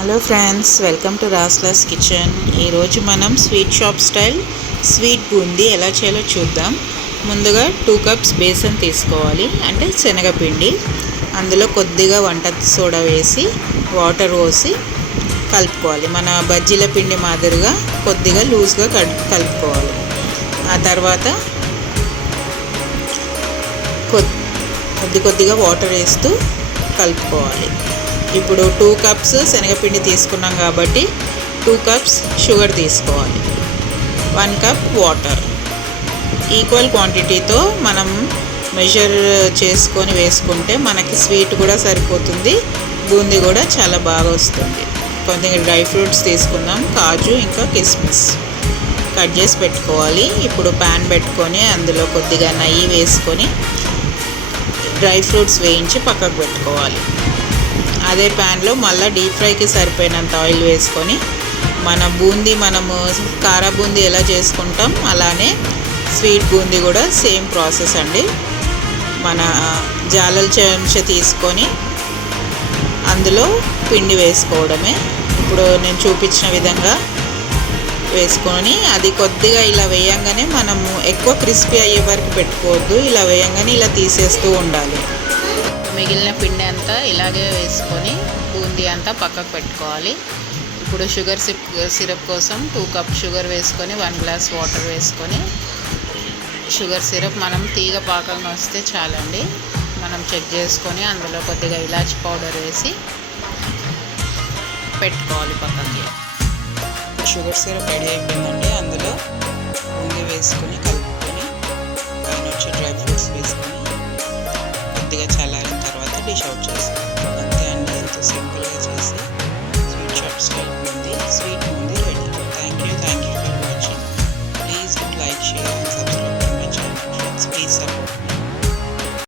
Hello friends, welcome to రాస్లాస్ kitchen. ఈరోజు మనం sweet shop style sweet boondi ఎలా చేయాలో చూద్దాం. ముందుగా 2 కప్స్ బేసన్ తీసుకోవాలి, అంటే శనగపిండి. అందులో కొద్దిగా వంట సోడా వేసి వాటర్ పోసి కలుపుకోవాలి. మన బజ్జీల పిండి మాదిరిగా కొద్దిగా లూజ్గా కలుపుకోవాలి. ఆ తర్వాత కొద్దిగా వాటర్ వేస్తూ కలుపుకోవాలి. ఇప్పుడు 2 కప్స్ శనగపిండి తీసుకున్నాం కాబట్టి 2 కప్స్ షుగర్ తీసుకోవాలి. 1 కప్ వాటర్. ఈక్వల్ క్వాంటిటీతో మనం మెజర్ చేసుకొని వేసుకుంటే మనకి స్వీట్ కూడా సరిపోతుంది, బూందీ కూడా చాలా బాగా వస్తుంది. కొద్దిగా డ్రై ఫ్రూట్స్ తీసుకుందాం, కాజు ఇంకా కిస్మిస్ కట్ చేసి పెట్టుకోవాలి. ఇప్పుడు ప్యాన్ పెట్టుకొని అందులో కొద్దిగా నెయ్యి వేసుకొని డ్రై ఫ్రూట్స్ వేయించి పక్కకు పెట్టుకోవాలి. అదే ప్యాన్లో మళ్ళీ డీప్ ఫ్రైకి సరిపోయినంత ఆయిల్ వేసుకొని మన బూందీ, మనము కారా బూందీ ఎలా చేసుకుంటాం అలానే స్వీట్ బూందీ కూడా సేమ్ ప్రాసెస్ అండి. మన జాలల చెంచా తీసుకొని అందులో పిండి వేసుకోవడమే. ఇప్పుడు నేను చూపించిన విధంగా వేసుకొని అది కొద్దిగా ఇలా వేయంగానే మనము ఎక్కువ క్రిస్పీ అయ్యే వరకు పెట్టుకోవద్దు. ఇలా వేయంగానే ఇలా తీసేస్తూ ఉండాలి. మిగిలిన పిండి అంతా ఇలాగే వేసుకొని బూందీ అంతా పక్కకు పెట్టుకోవాలి. ఇప్పుడు షుగర్ సిరప్ కోసం 2 కప్ షుగర్ వేసుకొని 1 గ్లాస్ వాటర్ వేసుకొని షుగర్ సిరప్ మనం తీగ పాకంగా వస్తే చాలండి. మనం చెక్ చేసుకొని అందులో కొద్దిగా ఇలాచి పౌడర్ వేసి పెట్టుకోవాలి పక్కకి. షుగర్ సిరప్ రెడీ అయిపోయిందండి. అందులో బూందీ వేసుకొని కలుపుకొని పైన వచ్చి డ్రై ఫ్రూట్స్ వేసుకొని కొద్దిగా చల్లారిన తర్వాత డిష్ అవుట్ చేస్తాం. అంతే అండి, ఎంతో సింపుల్గా చేసి sweet shop style boondi, sweet boondi ready. Thank you for watching. Please do like, share and subscribe to my channel. Please subscribe.